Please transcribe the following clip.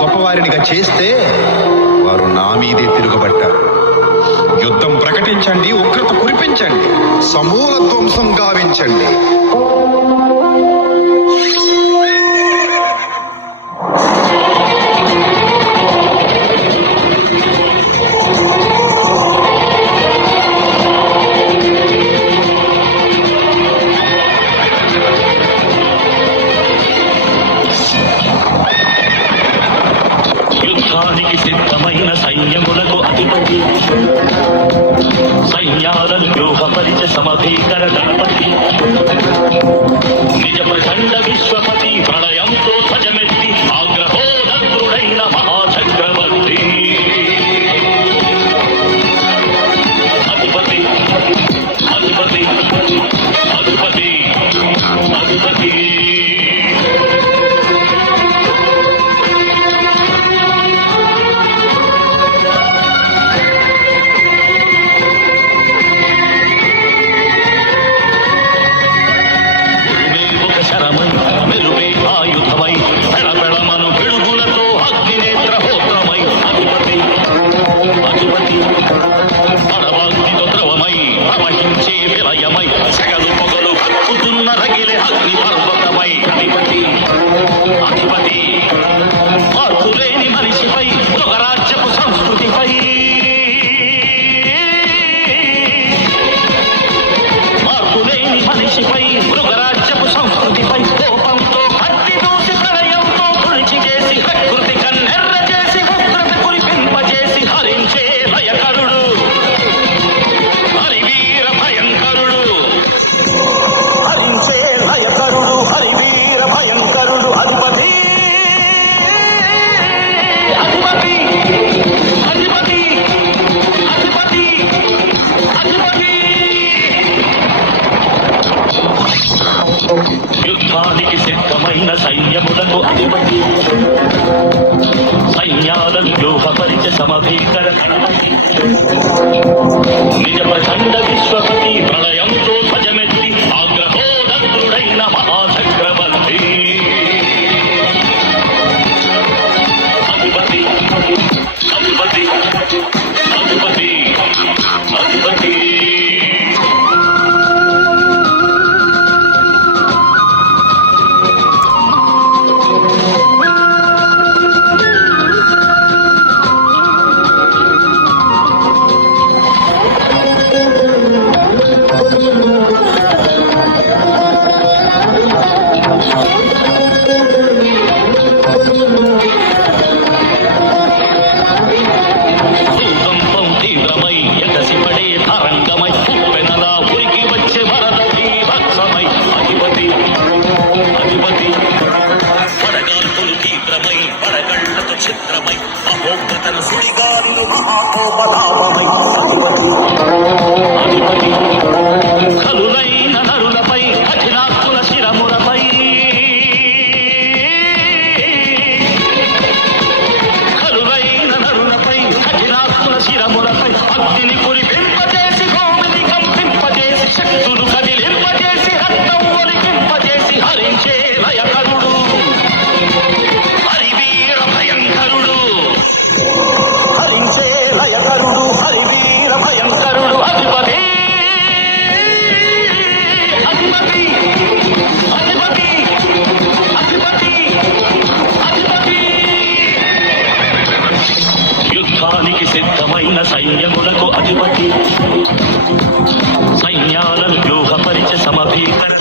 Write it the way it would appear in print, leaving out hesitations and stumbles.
గొప్పవారినిగా చేస్తే వారు నా మీదే తిరుగుబట్టారు. యుద్ధం ప్రకటించండి, ఉగ్రత కురిపించండి, సమూల ధ్వంసం గావించండి. సిద్ధమైన సైన్యములకు అధిపతి, సైన్యాలను వ్యూహపరిచ సమభీకర గణపతి, నిజ ప్రచండ విశ్వపతి, ప్రళయంతో ధ్వజమెత్తి ఆగ్రహోదగ్రుడైన మహాచక్రవర్తి. అధిపతి అధిపతి అధిపతి అధిపతి. యుద్ధానికి సిద్ధమైన సైన్యములకు అధిపతి, సైన్యాలను వ్యూహపరిచ సమభీకర గణపతి, నిజ ప్రచండ విశ్వపతి, ప్రళయంతో ధ్వజమెత్తి ఆగ్రహోదగ్రుడైన మహాచక్రవర్తి. అధిపతి అధిపతి అధిపతి అధిపతి. చిత్రమై అహోగ్రతను సుడిగాలిను మహాకోపతాపమై. అధిపతి అధిపతి ఖలులైన నరులపై, కఠినాత్తుల శిరములపై, ఖలులైన నరులపై, కఠినాత్తుల శిరములపై అగ్నిని కురిపింపజేసి, భూమిని కంపింపజేసి, శక్తులు కదిలింపజేసి, రక్తం ఒలికింపజేసి హరించే లయకరుడు, హరించే లయకరుడు, హరివీర భయంకరుడు. అధిపతి అధిపతి అధిపతి అధిపతి అధిపతి. యుద్ధానికి సిద్ధమైన సైన్యములకు అధిపతి, సైన్యాలను వ్యూహపరిచ సమభీకర